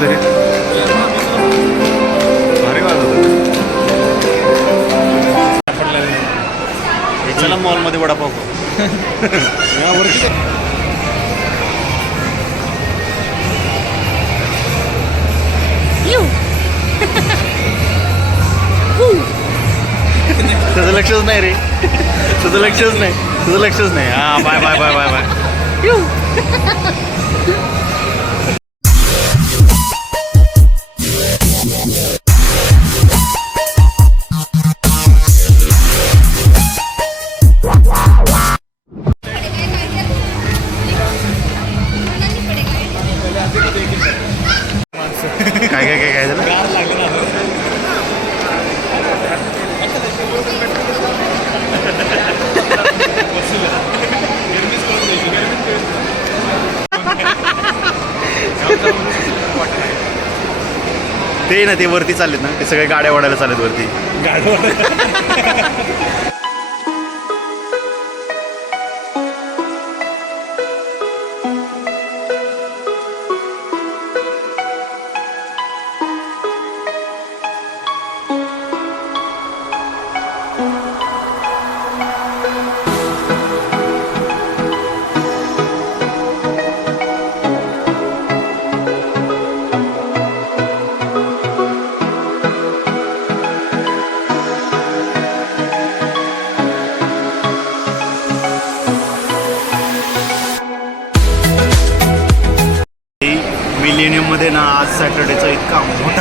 वाजवतो रे भारी वाजवतो चला मॉलमध्ये वडापाव खाऊ. तुझं लक्षच नाही रे. तुझं लक्षच नाही. तुझं लक्षच नाही. हा bye bye bye bye bye. काय काय काय काय झालं? ते ना ते वरती चाललेत ना. ते सगळे गाड्या वाढायला चालत वरती. मिलेनियम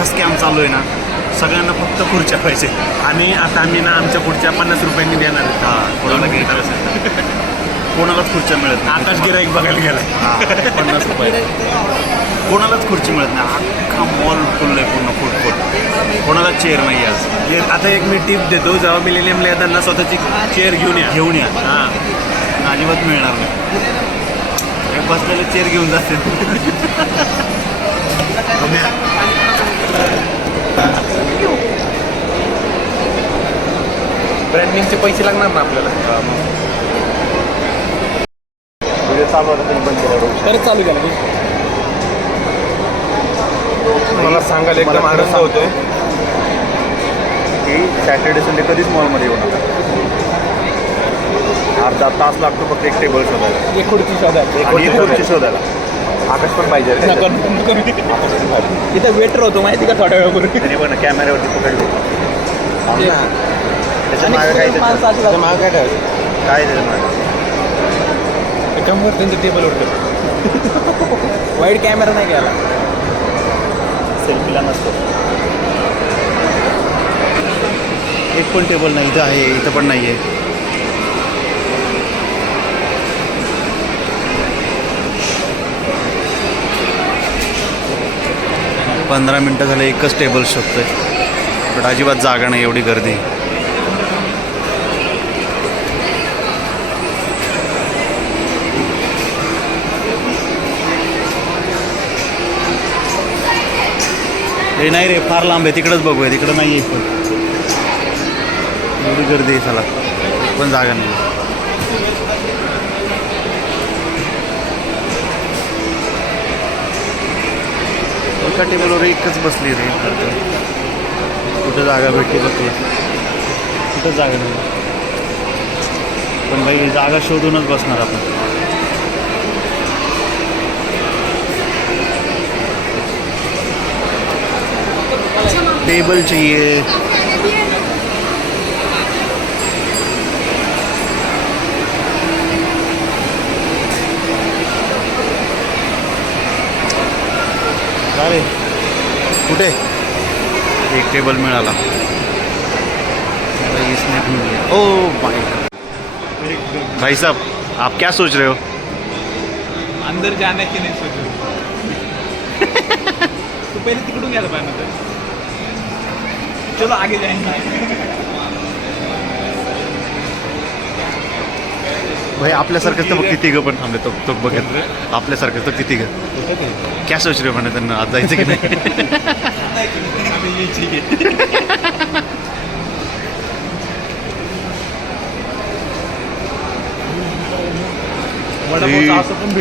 स्कॅम चालू आहे ना सगळ्यांना फक्त खुर्च्या पाहिजे. आणि आता आम्ही ना आमच्या पुढच्या पन्नास रुपयांनी देणार आहेत. हा कोणाला घ्यायचं असेल कोणालाच खुर्च्या मिळत नाही. आकाश गिराईक बघायला गेलाय हा, पन्नास रुपये. कोणालाच खुर्ची मिळत नाही. अख्खा मॉल फुल आहे पूर्ण फुल फुल कोणालाच चेअर नाही आज. आता एक मी टिप देतो. जेव्हा मिलेनियमला येताना स्वतःची चेअर घेऊन या. घेऊन या. हा. अजिबात मिळणार नाही. बसलेले चेअर घेऊन जाते ब्रँडिंगचे पैसे लागणार ना आपल्याला? चालू होता तरी बंद केला परत चालू केलं मला सांगायला एकदम आनंद होतोय. की सॅटर्डे संडे कधीच मॉलमध्ये येऊ नका. अर्धा तास लागतो फक्त एक टेबल शोधायला. एक खुर्ची शोधा आणि एक खुर्ची शोधायला. आकाश पण पाहिजे रे. इथं वेटर होतो माहिती का थोड्या वेळापूर्वी? पण कॅमेऱ्यावरती पकडले. त्याच्यामागे काय त्याचं- माग काय ठेवायचं काय त्याच्यामागे? त्याच्यामुळे त्यांच्या टेबलवर ठेव वाईट कॅमेरा नाही घ्यायला. सेल्फीला नसतो. एक पण टेबल नाही इथं आहे इथं पण नाही आहे पंधरा मिनटं झालं एकच टेबल शोधतोय. पण अजिबात जागा नाही एवढी गर्दी. हे नाही रे फार लांब आहे. तिकडंच बघूया. तिकडं नाही आहे पण एवढी गर्दी आहे चला. पण जागा नाही. एका टेबलवर एकच बसली रे. कुठं जागा भेटली बघली कुठं जागा नाही. पण बाई जागा शोधूनच बसणार आपण. टेबल चाहिए। काय रे कुठे एक टेबल मिळाला भाई, ओ भाई। भाई साहब आप क्या सोच रहे हो? अंदर जाने की नाही सोचू तू पहिले तिकडून घ्यायला पाहिजे चलो आगे जाएंगे। भाई आपल्यासारखंच तर बघ किती तिघं पण थांबले. तो तो बघत आपल्यासारखंच तर किती क्या सोच रहे हो म्हणे त्यांना आज जायचं की नाही.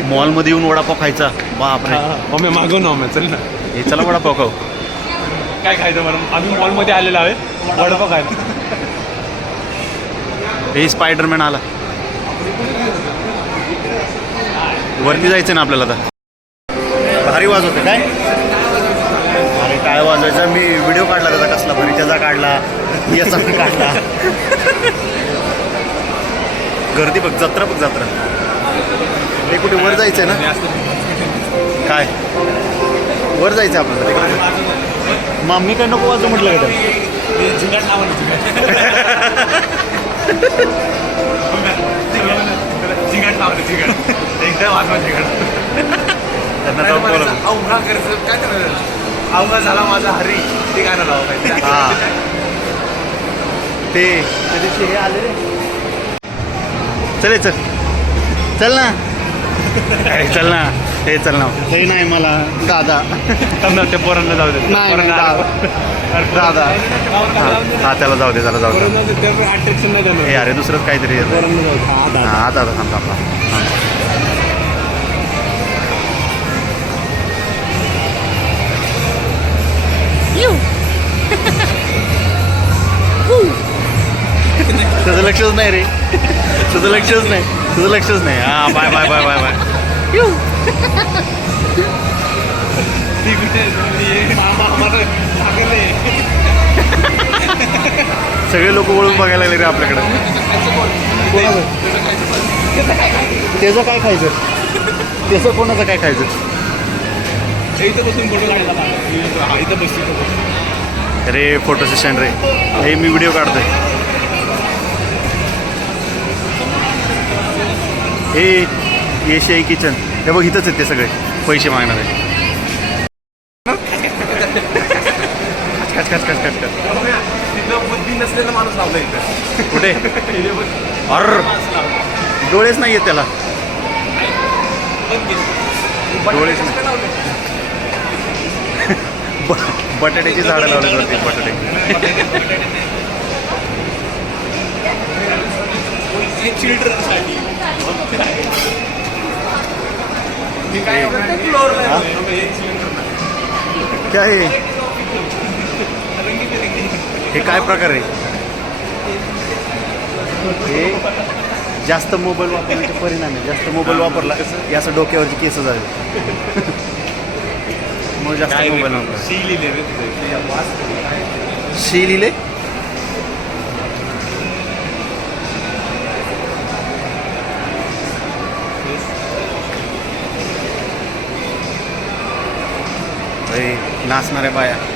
मॉलमध्ये येऊन वडापाव खायचा. बापरे. मम्मी मागव ना मम्मी चल ना. हे चला वडापाव खाऊ. काय खायचं बरं आम्ही मॉलमध्ये आलेलो आहे. वडापाव खायला. हे स्पायडरमॅन आला. वरती जायचं ना आपल्याला आता. भारी वाजवते काय? अरे काय वाजवायचा मी व्हिडिओ काढला त्याचा कसला भारी त्याचा काढला याचा पण काढला. गर्दी बघ जत्रा बघ जत्रा. हे कुठे वर जायचंय ना? काय? वर जायचं आपल्याला. तिकडे मग मी काय नको वाजू म्हटलं का त्यांना जाऊन. अवघा करायचं. काय करायचं अवघा झाला माझा हरी. ते गाणं लावा हा. ते. त्या दिवशी हे आले रे. चल चल. चल ना. चल ना. हे चल ना. हे नाही मला दादा. ते पोरांना जाऊ दे. नाही नाही, दादा. दादा. हा, हा त्याला जाऊ दे. त्याला जाऊ दे अट्रॅक्शन नाही हे अरे दुसरंच काहीतरी येतं. पोरांना जाऊ दे. हा, दादा. हा थांब थांब. थांब. तुझं लक्षच नाही रे. तुझं लक्षच नाही. तुझं लक्षच नाही. हा bye bye bye bye bye. ती कुठे. सगळे लोक वळून बघायला लागले रे आपल्याकडे. त्याचं काय खायचं? त्याचं कोणाचं काय खायचं? इथं बसून फोटो काढायला इथं. अरे फोटो सेशन रे. हे मी व्हिडिओ काढतोय. हे एशियाई किचन हे बघ इथंच आहेत ते सगळे. पैसे मागणारे. कच कच कच कच बुद्धी नसलेला माणूस लावला इथं कुठे? अर. डोळेच नाही आहेत त्याला. डोळेच नाही. बटाट्याची झाडं लावली जाते बटाटे. हे चिल्ड्रनसाठी काय हा? हे. काय? हे? प्रकार आहे? हे जास्त मोबाईल वापरण्याचे परिणाम आहे. जास्त मोबाईल वापरला असं डोक्यावरची केस झाले. मग जास्त मोबाईल रे? वापर शी लिहिले? रे तिथे. ते